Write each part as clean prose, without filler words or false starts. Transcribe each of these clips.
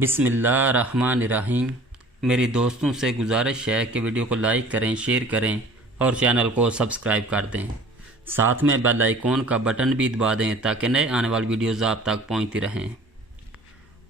بسم اللہ الرحمن الرحیم۔ میری دوستوں سے گزارش ہے کہ ویڈیو کو لائک کریں، شیئر کریں اور چینل کو سبسکرائب کر دیں۔ ساتھ میں بیل آئیکن کا بٹن بھی دبا دیں تاکہ نئے آنے والی ویڈیوز آپ تک پہنچتی رہیں۔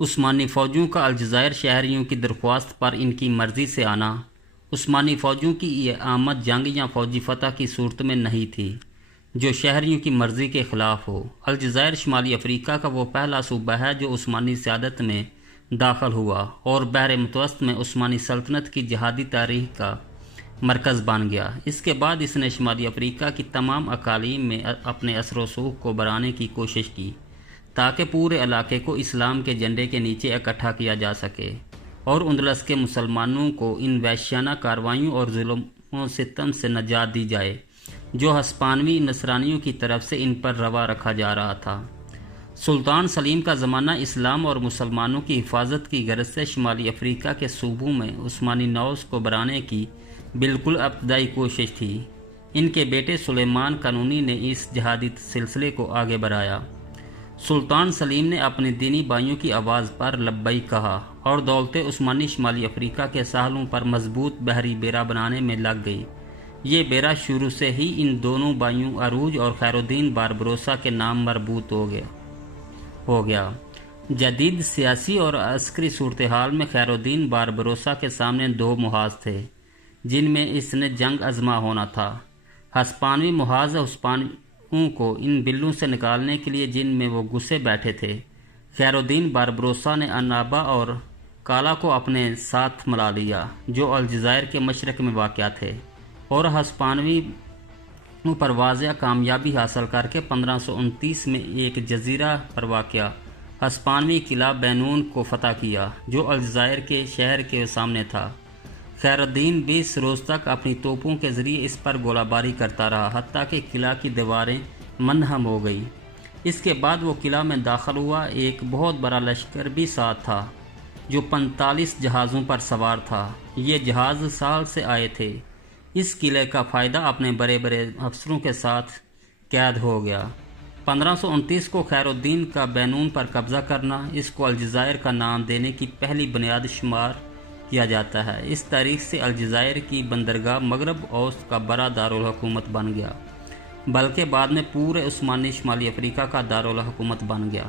عثمانی فوجوں کا الجزائر شہریوں کی درخواست پر ان کی مرضی سے آنا۔ عثمانی فوجوں کی یہ آمد جنگ یا فوجی فتح کی صورت میں نہیں تھی جو شہریوں کی مرضی کے خلاف ہو۔ الجزائر شمالی افریقہ کا وہ پہلا صوبہ ہے جو عثمانی سیادت میں داخل ہوا اور بحر متوسط میں عثمانی سلطنت کی جہادی تاریخ کا مرکز بن گیا۔ اس کے بعد اس نے شمالی افریقہ کی تمام اقالیم میں اپنے اثر و رسوخ کو بڑھانے کی کوشش کی تاکہ پورے علاقے کو اسلام کے جھنڈے کے نیچے اکٹھا کیا جا سکے اور اندلس کے مسلمانوں کو ان وحشیانہ کارروائیوں اور ظلم و ستم سے نجات دی جائے جو ہسپانوی نصرانیوں کی طرف سے ان پر روا رکھا جا رہا تھا۔ سلطان سلیم کا زمانہ اسلام اور مسلمانوں کی حفاظت کی غرض سے شمالی افریقہ کے صوبوں میں عثمانی نوز کو بڑھانے کی بالکل ابتدائی کوشش تھی۔ ان کے بیٹے سلیمان قانونی نے اس جہادی سلسلے کو آگے بڑھایا۔ سلطان سلیم نے اپنے دینی بھائیوں کی آواز پر لبیک کہا اور دولت عثمانی شمالی افریقہ کے ساحلوں پر مضبوط بحری بیڑا بنانے میں لگ گئی۔ یہ بیڑا شروع سے ہی ان دونوں بھائیوں عروج اور خیر الدین باربروسا کے نام مربوط ہو گیا۔ جدید سیاسی اور عسکری صورتحال میں خیر الدین باربروسا کے سامنے دو محاذ تھے جن میں اس نے جنگ آزما ہونا تھا۔ ہسپانوی محاذ ہسپانیوں کو ان بلوں سے نکالنے کے لیے جن میں وہ گھسے بیٹھے تھے۔ خیر الدین باربروسا نے انابا اور کالا کو اپنے ساتھ ملا لیا جو الجزائر کے مشرق میں واقع تھے اور ہسپانوی پر واضح کامیابی حاصل کر کے 1529 میں ایک جزیرہ پر واقع ہسپانوی قلعہ بینون کو فتح کیا جو الجزائر کے شہر کے سامنے تھا۔ خیر الدین 20 روز تک اپنی توپوں کے ذریعے اس پر گولہ باری کرتا رہا حتیٰ کہ قلعہ کی دیواریں منہدم ہو گئی۔ اس کے بعد وہ قلعہ میں داخل ہوا۔ ایک بہت بڑا لشکر بھی ساتھ تھا جو 45 جہازوں پر سوار تھا۔ یہ جہاز ساحل سے آئے تھے۔ اس قلعے کا فائدہ اپنے بڑے بڑے افسروں کے ساتھ قید ہو گیا۔ 1529 کو خیر الدین کا بینون پر قبضہ کرنا اس کو الجزائر کا نام دینے کی پہلی بنیاد شمار کیا جاتا ہے۔ اس تاریخ سے الجزائر کی بندرگاہ مغرب اوسط کا بڑا دارالحکومت بن گیا بلکہ بعد میں پورے عثمانی شمالی افریقہ کا دارالحکومت بن گیا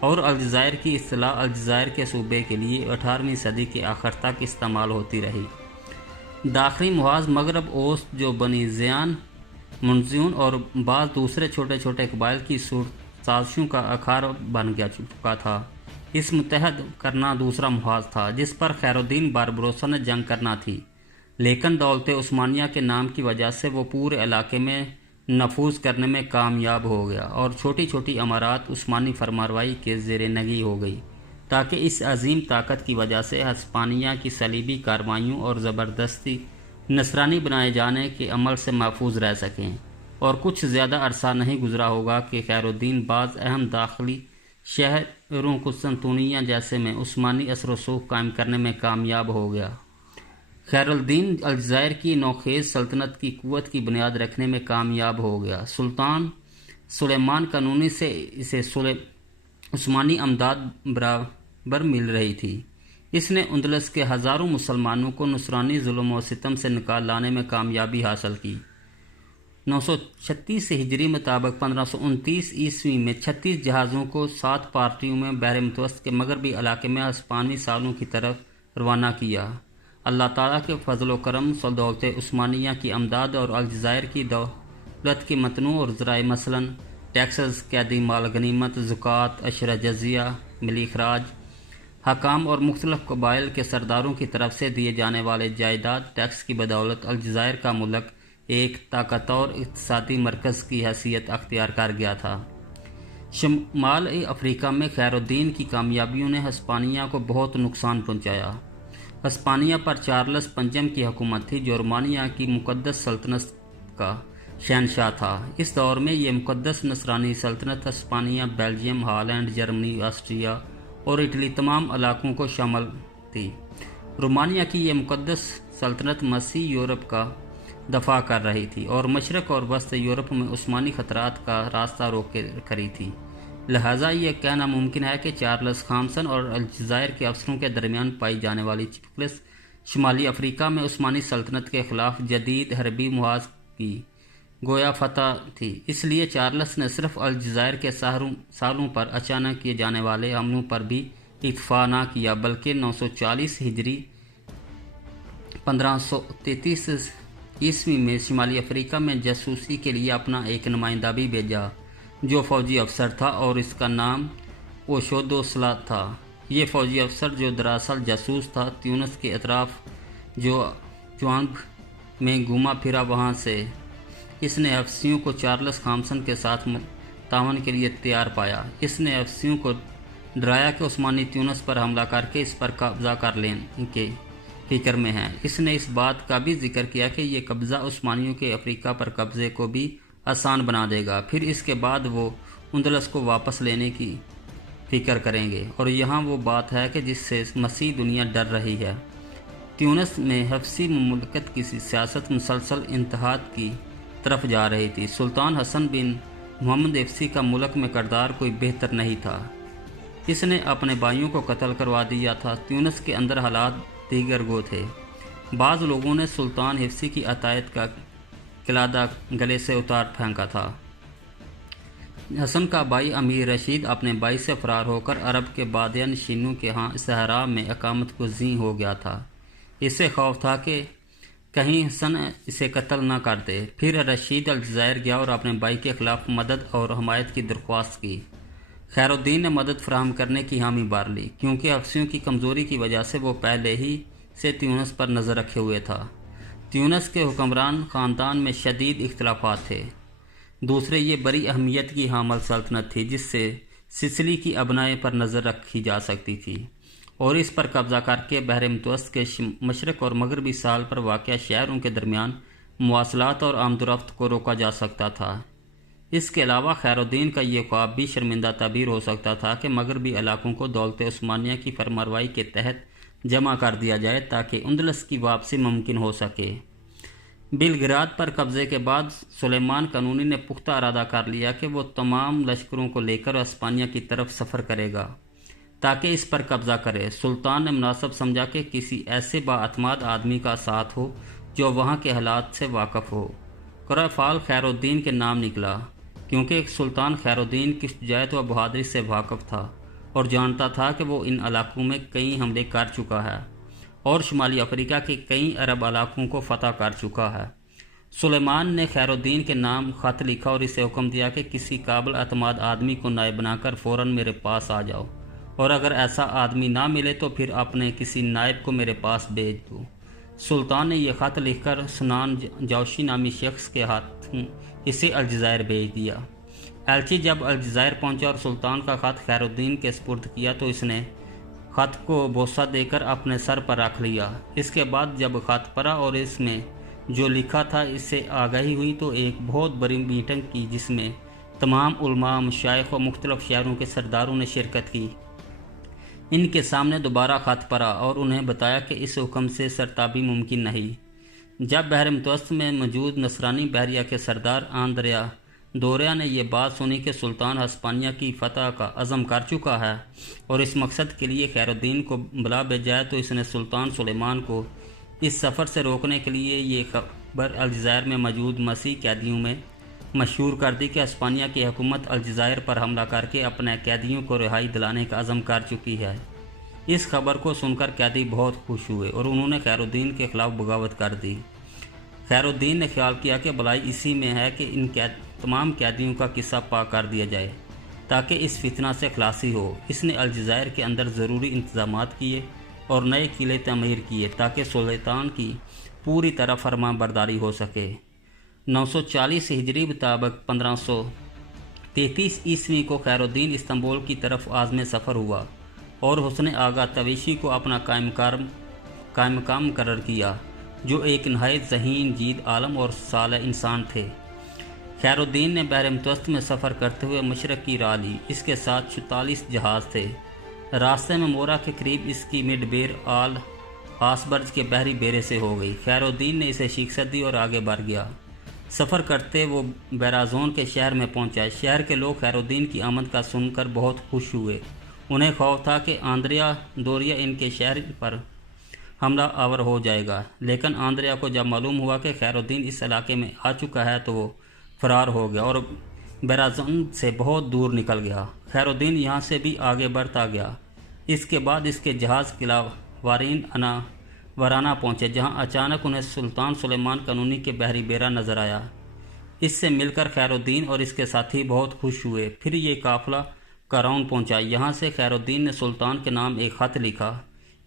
اور الجزائر کی اصطلاح الجزائر کے صوبے کے لیے 18ویں صدی کے آخر تک استعمال ہوتی رہی۔ داخلی محاذ مغرب اوسط جو بنی زیان، منزیون اور بعض دوسرے چھوٹے چھوٹے قبائل کی سازشوں کا اخار بن چکا تھا۔ اس متحد کرنا دوسرا محاذ تھا جس پر خیر الدین باربروسا نے جنگ کرنا تھی، لیکن دولت عثمانیہ کے نام کی وجہ سے وہ پورے علاقے میں نفوذ کرنے میں کامیاب ہو گیا اور چھوٹی چھوٹی امارات عثمانی فرمانروائی کے زیر نگی ہو گئی تاکہ اس عظیم طاقت کی وجہ سے ہسپانیہ کی صلیبی کارروائیوں اور زبردستی نصرانی بنائے جانے کے عمل سے محفوظ رہ سکیں۔ اور کچھ زیادہ عرصہ نہیں گزرا ہوگا کہ خیر الدین بعض اہم داخلی شہروں قسطنطنیہ جیسے میں عثمانی اثر و رسوخ قائم کرنے میں کامیاب ہو گیا۔ خیر الدین الجزائر کی نوخیز سلطنت کی قوت کی بنیاد رکھنے میں کامیاب ہو گیا۔ سلطان سلیمان قانونی سے اسے عثمانی امداد برابر مل رہی تھی۔ اس نے اندلس کے ہزاروں مسلمانوں کو نصرانی ظلم و ستم سے نکال لانے میں کامیابی حاصل کی۔ 936 ہجری مطابق 1529 عیسوی میں 36 جہازوں کو 7 پارٹیوں میں بحر متوسط کے مغربی علاقے میں ہسپانوی ساحلوں کی طرف روانہ کیا۔ اللہ تعالیٰ کے فضل و کرم سے دولت عثمانیہ کی امداد اور الجزائر کی دولت کی متنوع اور ذرائع مثلاً ٹیکسز، قیدی مال غنیمت، زکوٰۃ، عشرہ جزیہ، ملی اخراج، حکام اور مختلف قبائل کے سرداروں کی طرف سے دیے جانے والے جائیداد ٹیکس کی بدولت الجزائر کا ملک ایک طاقتور اقتصادی مرکز کی حیثیت اختیار کر گیا تھا۔ شمال افریقہ میں خیر الدین کی کامیابیوں نے ہسپانیہ کو بہت نقصان پہنچایا۔ ہسپانیہ پر چارلس پنجم کی حکومت تھی جو رومانیہ کی مقدس سلطنت کا شہنشاہ تھا۔ اس دور میں یہ مقدس نصرانی سلطنت ہسپانیہ، بیلجیم، ہالینڈ، جرمنی، آسٹریا اور اٹلی تمام علاقوں کو شامل تھی۔ رومانیہ کی یہ مقدس سلطنت مسیحی یورپ کا دفاع کر رہی تھی اور مشرق اور وسط یورپ میں عثمانی خطرات کا راستہ روک کے کھڑی تھی۔ لہٰذا یہ کہنا ممکن ہے کہ چارلس تھامسن اور الجزائر کے افسروں کے درمیان پائی جانے والی چپکلس شمالی افریقہ میں عثمانی سلطنت کے خلاف جدید حربی محاذ کی گویا فتح تھی۔ اس لیے چارلس نے صرف الجزائر کے سالوں پر اچانک کیے جانے والے حملوں پر بھی اکتفا نہ کیا، بلکہ 940 ہجری 1533 عیسوی میں شمالی افریقہ میں جاسوسی کے لیے اپنا ایک نمائندہ بھی بھیجا جو فوجی افسر تھا اور اس کا نام اوشودو سلا تھا۔ یہ فوجی افسر جو دراصل جاسوس تھا، تیونس کے اطراف جوانب میں گھوما پھرا۔ وہاں سے اس نے افسیوں کو چارلس تھامسن کے ساتھ تعاون کے لیے تیار پایا۔ اس نے افسیوں کو ڈرایا کہ عثمانی تیونس پر حملہ کر کے اس پر قبضہ کر لینے کے فکر میں ہیں۔ اس نے اس بات کا بھی ذکر کیا کہ یہ قبضہ عثمانیوں کے افریقہ پر قبضے کو بھی آسان بنا دے گا، پھر اس کے بعد وہ اندلس کو واپس لینے کی فکر کریں گے، اور یہاں وہ بات ہے کہ جس سے مسیح دنیا ڈر رہی ہے۔ تیونس میں حفصی مملکت کی سیاست مسلسل انتحاد کی طرف جا رہی تھی۔ سلطان حسن بن محمد حفصی کا ملک میں کردار کوئی بہتر نہیں تھا۔ اس نے اپنے بھائیوں کو قتل کروا دیا تھا۔ تیونس کے اندر حالات دیگر گو تھے۔ بعض لوگوں نے سلطان حفصی کی عطیت کا قلادہ گلے سے اتار پھینکا تھا۔ حسن کا بھائی امیر رشید اپنے بھائی سے فرار ہو کر عرب کے بادیہ نشینوں کے ہاں صحرا میں اقامت گزین ہو گیا تھا۔ اسے خوف تھا کہ کہیں حسن اسے قتل نہ کر دے۔ پھر رشید الجزائر گیا اور اپنے بھائی کے خلاف مدد اور حمایت کی درخواست کی۔ خیر الدین نے مدد فراہم کرنے کی حامی بھر لی، کیونکہ حفصیوں کی کمزوری کی وجہ سے وہ پہلے ہی سے تیونس پر نظر رکھے ہوئے تھا۔ تیونس کے حکمران خاندان میں شدید اختلافات تھے۔ دوسرے، یہ بڑی اہمیت کی حامل سلطنت تھی جس سے سسلی کی ابنائے پر نظر رکھی جا سکتی تھی اور اس پر قبضہ کر کے بحر متوسط کے مشرق اور مغربی ساحل پر واقع شہروں کے درمیان مواصلات اور آمد و رفت کو روکا جا سکتا تھا۔ اس کے علاوہ خیر الدین کا یہ خواب بھی شرمندہ تعبیر ہو سکتا تھا کہ مغربی علاقوں کو دولت عثمانیہ کی فرمانروائی کے تحت جمع کر دیا جائے تاکہ اندلس کی واپسی ممکن ہو سکے۔ بلگراد پر قبضے کے بعد سلیمان قانونی نے پختہ ارادہ کر لیا کہ وہ تمام لشکروں کو لے کر اسپانیہ کی طرف سفر کرے گا تاکہ اس پر قبضہ کرے۔ سلطان نے مناسب سمجھا کہ کسی ایسے بااعتماد آدمی کا ساتھ ہو جو وہاں کے حالات سے واقف ہو۔ قرہ فعال خیر الدین کے نام نکلا، کیونکہ سلطان خیر الدین کی شجاعت و بہادری سے واقف تھا اور جانتا تھا کہ وہ ان علاقوں میں کئی حملے کر چکا ہے اور شمالی افریقہ کے کئی عرب علاقوں کو فتح کر چکا ہے۔ سلیمان نے خیر الدین کے نام خط لکھا اور اسے حکم دیا کہ کسی قابل اعتماد آدمی کو نائب بنا کر فوراً میرے پاس آ جاؤ، اور اگر ایسا آدمی نہ ملے تو پھر اپنے کسی نائب کو میرے پاس بھیج دو۔ سلطان نے یہ خط لکھ کر سنان جوشی نامی شخص کے ہاتھ اسے الجزائر بھیج دیا۔ ایلچی جب الجزائر پہنچا اور سلطان کا خط خیر الدین کے سپرد کیا تو اس نے خط کو بوسہ دے کر اپنے سر پر رکھ لیا۔ اس کے بعد جب خط پڑھا اور اس میں جو لکھا تھا اس سے آگاہی ہوئی تو ایک بہت بڑی میٹنگ کی جس میں تمام علماء، مشائخ و مختلف شہروں کے سرداروں نے شرکت کی۔ ان کے سامنے دوبارہ خط پڑھا اور انہیں بتایا کہ اس حکم سے سرتابی ممکن نہیں۔ جب بحر متوسط میں موجود نصرانی بحریہ کے سردار آندریا دوریا نے یہ بات سنی کہ سلطان ہسپانیہ کی فتح کا عزم کر چکا ہے اور اس مقصد کے لیے خیر الدین کو بلا بھیجا ہے، تو اس نے سلطان سلیمان کو اس سفر سے روکنے کے لیے یہ خبر الجزائر میں موجود مسیح قیدیوں میں مشہور کر دی کہ ہسپانیہ کی حکومت الجزائر پر حملہ کر کے اپنے قیدیوں کو رہائی دلانے کا عزم کر چکی ہے۔ اس خبر کو سن کر قیدی بہت خوش ہوئے اور انہوں نے خیر الدین کے خلاف بغاوت کر دی۔ خیر الدین نے خیال کیا کہ بھلائی اسی میں ہے کہ ان تمام قیدیوں کا قصہ پاک کر دیا جائے تاکہ اس فتنہ سے خلاصی ہو۔ اس نے الجزائر کے اندر ضروری انتظامات کیے اور نئے قلعے تعمیر کیے تاکہ سلطان کی پوری طرح فرمان برداری ہو سکے۔ 940 ہجری مطابق 1533 عیسوی کو خیر الدین استنبول کی طرف عازم سفر ہوا اور حسن آغا تویشی کو اپنا قائم مقام مقرر کیا، جو ایک نہایت ذہین، جید عالم اور صالح انسان تھے۔ خیر الدین نے بحر متوسط میں سفر کرتے ہوئے مشرق کی راہ لی۔ اس کے ساتھ 44 جہاز تھے۔ راستے میں مورا کے قریب اس کی مڈ بیر آل آسبرج کے بحری بیڑے سے ہو گئی۔ خیر الدین نے اسے شکست دی اور آگے بڑھ گیا۔ سفر کرتے وہ بیرازون کے شہر میں پہنچا۔ شہر کے لوگ خیر الدین کی آمد کا سن کر بہت خوش ہوئے۔ انہیں خوف تھا کہ آندریا دوریا ان کے شہر پر حملہ آور ہو جائے گا، لیکن آندریا کو جب معلوم ہوا کہ خیر الدین اس علاقے میں آ چکا ہے تو وہ فرار ہو گیا اور بیرازون سے بہت دور نکل گیا۔ خیر الدین یہاں سے بھی آگے بڑھتا گیا۔ اس کے بعد اس کے جہاز قلعہ وارانہ پہنچے، جہاں اچانک انہیں سلطان سلیمان قانونی کے بحری بیرا نظر آیا۔ اس سے مل کر خیر الدین اور اس کے ساتھی بہت خوش ہوئے۔ پھر یہ قافلہ کراؤن پہنچا۔ یہاں سے خیر الدین نے سلطان کے نام ایک خط لکھا،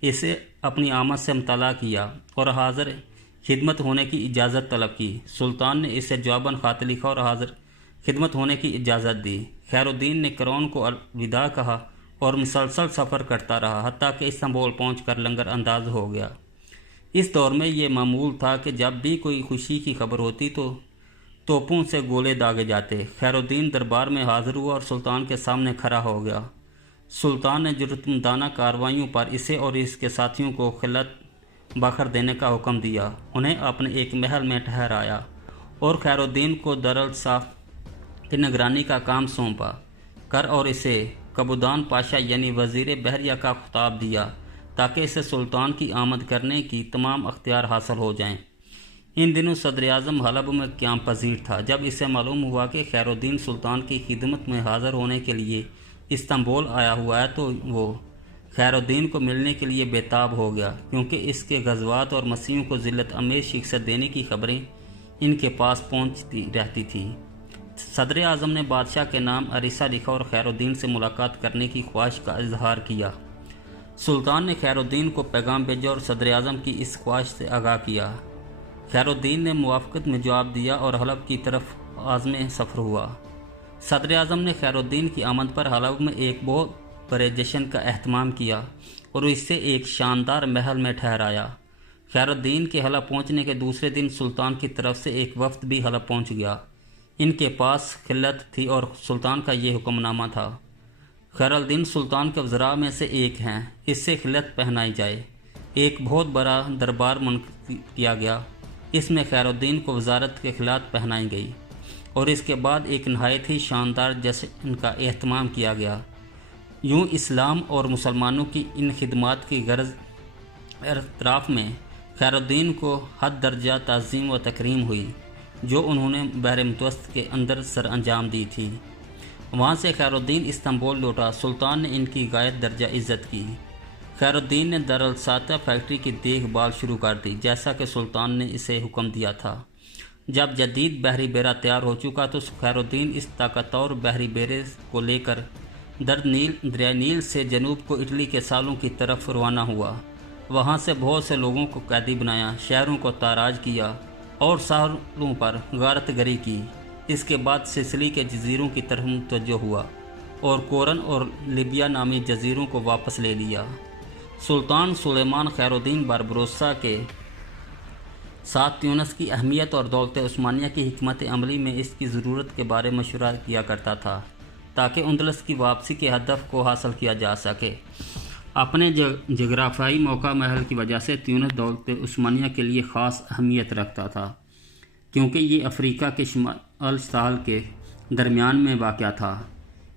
اسے اپنی آمد سے مطلع کیا اور حاضر خدمت ہونے کی اجازت طلب کی۔ سلطان نے اسے جواباً خط لکھا اور حاضر خدمت ہونے کی اجازت دی۔ خیر الدین نے کراؤن کو الوداع کہا اور مسلسل سفر کرتا رہا، حتیٰ کہ استنبول پہنچ کر لنگر انداز ہو گیا۔ اس دور میں یہ معمول تھا کہ جب بھی کوئی خوشی کی خبر ہوتی تو توپوں سے گولے داغے جاتے۔ خیر الدین دربار میں حاضر ہوا اور سلطان کے سامنے کھڑا ہو گیا۔ سلطان نے جرأتمندانہ کارروائیوں پر اسے اور اس کے ساتھیوں کو خلعت بخر دینے کا حکم دیا، انہیں اپنے ایک محل میں ٹھہرایا اور خیر الدین کو دارالصاف کی نگرانی کا کام سونپا کر اور اسے کبودان پاشا یعنی وزیر بحریہ کا خطاب دیا تاکہ اسے سلطان کی آمد کرنے کی تمام اختیار حاصل ہو جائیں۔ ان دنوں صدر اعظم حلب میں قیام پذیر تھا۔ جب اسے معلوم ہوا کہ خیر الدین سلطان کی خدمت میں حاضر ہونے کے لیے استنبول آیا ہوا ہے تو وہ خیر الدین کو ملنے کے لیے بےتاب ہو گیا، کیونکہ اس کے غزوات اور مسیحوں کو ذلت امیز شکست دینے کی خبریں ان کے پاس پہنچتی رہتی تھیں۔ صدر اعظم نے بادشاہ کے نام عریسہ لکھا اور خیر الدین سے ملاقات کرنے کی خواہش کا اظہار کیا۔ سلطان نے خیر الدین کو پیغام بھیجا اور صدر اعظم کی اس خواہش سے آگاہ کیا۔ خیر الدین نے موافقت میں جواب دیا اور حلب کی طرف عازم سفر ہوا۔ صدر اعظم نے خیر الدین کی آمد پر حلب میں ایک بہت بڑے جشن کا اہتمام کیا اور اسے ایک شاندار محل میں ٹھہرایا۔ خیر الدین کے حلب پہنچنے کے دوسرے دن سلطان کی طرف سے ایک وفد بھی حلب پہنچ گیا۔ ان کے پاس خلعت تھی اور سلطان کا یہ حکم نامہ تھا، خیر الدین سلطان کے وزراء میں سے ایک ہیں، اس سے خلعت پہنائی جائے۔ ایک بہت بڑا دربار منعقد کیا گیا، اس میں خیر الدین کو وزارت کے خلعت پہنائی گئی اور اس کے بعد ایک نہایت ہی شاندار جشن کا اہتمام کیا گیا۔ یوں اسلام اور مسلمانوں کی ان خدمات کی غرض اعتراف میں خیر الدین کو حد درجہ تعظیم و تکریم ہوئی جو انہوں نے بحر متوسط کے اندر سر انجام دی تھی۔ وہاں سے خیر الدین استنبول لوٹا۔ سلطان نے ان کی غایت درجہ عزت کی۔ خیر الدین نے دارالسلطنہ فیکٹری کی دیکھ بھال شروع کر دی، جیسا کہ سلطان نے اسے حکم دیا تھا۔ جب جدید بحری بیڑا تیار ہو چکا تو خیر الدین اس طاقتور بحری بیڑے کو لے کر دریائے نیل سے جنوب کو اٹلی کے سالوں کی طرف روانہ ہوا۔ وہاں سے بہت سے لوگوں کو قیدی بنایا، شہروں کو تاراج کیا اور ساحلوں پر غارت گری کی۔ اس کے بعد سسلی کے جزیروں کی طرف متوجہ ہوا اور کورن اور لیبیا نامی جزیروں کو واپس لے لیا۔ سلطان سلیمان خیر الدین باربروسا کے ساتھ تیونس کی اہمیت اور دولت عثمانیہ کی حکمت عملی میں اس کی ضرورت کے بارے مشورہ کیا کرتا تھا تاکہ اندلس کی واپسی کے ہدف کو حاصل کیا جا سکے۔ اپنے جغرافیائی موقع محل کی وجہ سے تیونس دولت عثمانیہ کے لیے خاص اہمیت رکھتا تھا، کیونکہ یہ افریقہ کے شمال ساحل کے درمیان میں واقع تھا۔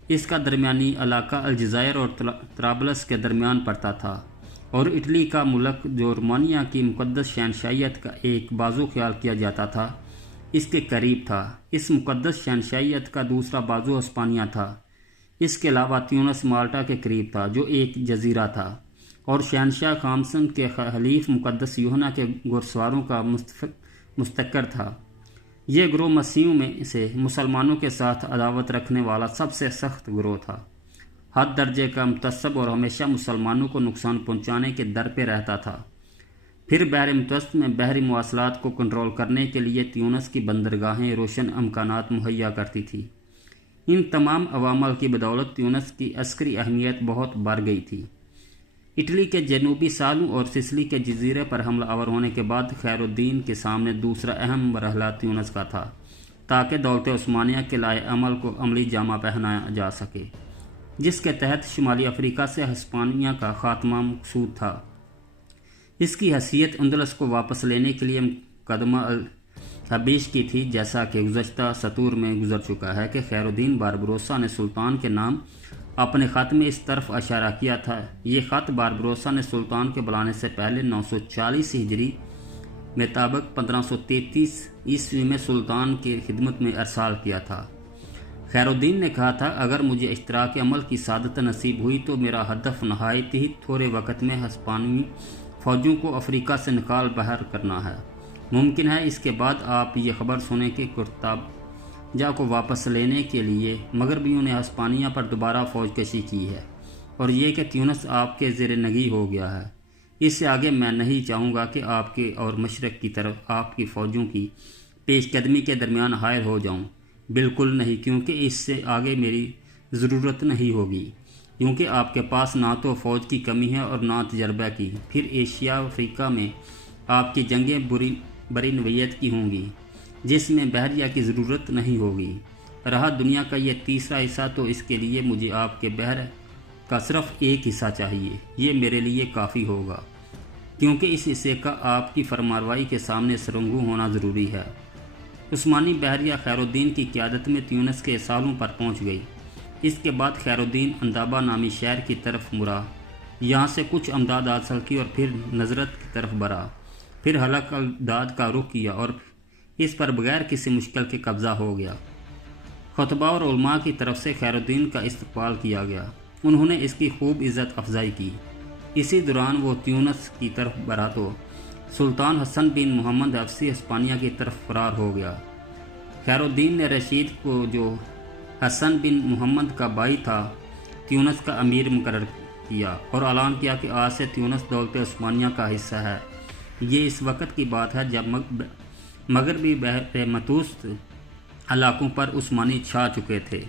اس کا درمیانی علاقہ الجزائر اور طرابلس کے درمیان پڑتا تھا اور اٹلی کا ملک جو رومانیہ کی مقدس شہنشاہیت کا ایک بازو خیال کیا جاتا تھا اس کے قریب تھا۔ اس مقدس شہنشاہیت کا دوسرا بازو ہسپانیہ تھا۔ اس کے علاوہ تیونس مالٹا کے قریب تھا جو ایک جزیرہ تھا اور شہنشاہ خامسن کے حلیف مقدس یوحنا کے گھڑسواروں کا مستقر تھا۔ یہ گروہ مسیحیوں میں سے مسلمانوں کے ساتھ عداوت رکھنے والا سب سے سخت گروہ تھا، حد درجے کا متعصب اور ہمیشہ مسلمانوں کو نقصان پہنچانے کے در پہ رہتا تھا۔ پھر بحر متوسط میں بحری مواصلات کو کنٹرول کرنے کے لیے تیونس کی بندرگاہیں روشن امکانات مہیا کرتی تھیں۔ ان تمام عوامل کی بدولت تیونس کی عسکری اہمیت بہت بڑھ گئی تھی۔ اٹلی کے جنوبی ساحلوں اور سسلی کے جزیرے پر حملہ آور ہونے کے بعد خیر الدین کے سامنے دوسرا اہم مرحلہ تیونس کا تھا تاکہ دولت عثمانیہ کے لائے عمل کو عملی جامہ پہنایا جا سکے، جس کے تحت شمالی افریقہ سے ہسپانیہ کا خاتمہ مقصود تھا۔ اس کی حیثیت اندلس کو واپس لینے کے لیے مقدمہ تبیش کی تھی، جیسا کہ گزشتہ سطور میں گزر چکا ہے کہ خیر الدین باربروسا نے سلطان کے نام اپنے خط میں اس طرف اشارہ کیا تھا۔ یہ خط باربروسا نے سلطان کے بلانے سے پہلے 940 ہجری مطابق 1533 عیسوی میں سلطان کی خدمت میں ارسال کیا تھا۔ خیر الدین نے کہا تھا، اگر مجھے اشتراک عمل کی سعادت نصیب ہوئی تو میرا ہدف نہایت ہی تھوڑے وقت میں ہسپانوی فوجوں کو افریقہ سے نکال باہر کرنا ہے۔ ممکن ہے اس کے بعد آپ یہ خبر سنیں کہ قرطاجہ کو واپس لینے کے لیے مغربیوں نے ہسپانیہ پر دوبارہ فوج کشی کی ہے، اور یہ کہ تیونس آپ کے زیر نگی ہو گیا ہے۔ اس سے آگے میں نہیں چاہوں گا کہ آپ کے اور مشرق کی طرف آپ کی فوجوں کی پیش قدمی کے درمیان حائل ہو جاؤں۔ بالکل نہیں، کیونکہ اس سے آگے میری ضرورت نہیں ہوگی، کیونکہ آپ کے پاس نہ تو فوج کی کمی ہے اور نہ تجربہ کی۔ پھر ایشیا افریقہ میں آپ کی جنگیں بری نوعیت کی ہوں گی، جس میں بحریہ کی ضرورت نہیں ہوگی۔ رہا دنیا کا یہ تیسرا حصہ، تو اس کے لیے مجھے آپ کے بحر کا صرف ایک حصہ چاہیے۔ یہ میرے لیے کافی ہوگا، کیونکہ اس حصے کا آپ کی فرمانروائی کے سامنے سرنگو ہونا ضروری ہے۔ عثمانی بحریہ خیر الدین کی قیادت میں تیونس کے ساحلوں پر پہنچ گئی۔ اس کے بعد خیر الدین اندابا نامی شہر کی طرف مڑا، یہاں سے کچھ امداد حاصل کی اور پھر نظرت کی طرف بڑھا، پھر حلق الداد کا رخ کیا اور اس پر بغیر کسی مشکل کے قبضہ ہو گیا۔ خطبہ اور علماء کی طرف سے خیر الدین کا استقبال کیا گیا، انہوں نے اس کی خوب عزت افزائی کی۔ اسی دوران وہ تیونس کی طرف بڑھا تو سلطان حسن بن محمد حفصی ہسپانیہ کی طرف فرار ہو گیا۔ خیر الدین نے رشید کو، جو حسن بن محمد کا بھائی تھا، تیونس کا امیر مقرر کیا اور اعلان کیا کہ آج سے تیونس دولت عثمانیہ کا حصہ ہے۔ یہ اس وقت کی بات ہے جب مغربی بحر متوسط علاقوں پر عثمانی چھا چکے تھے۔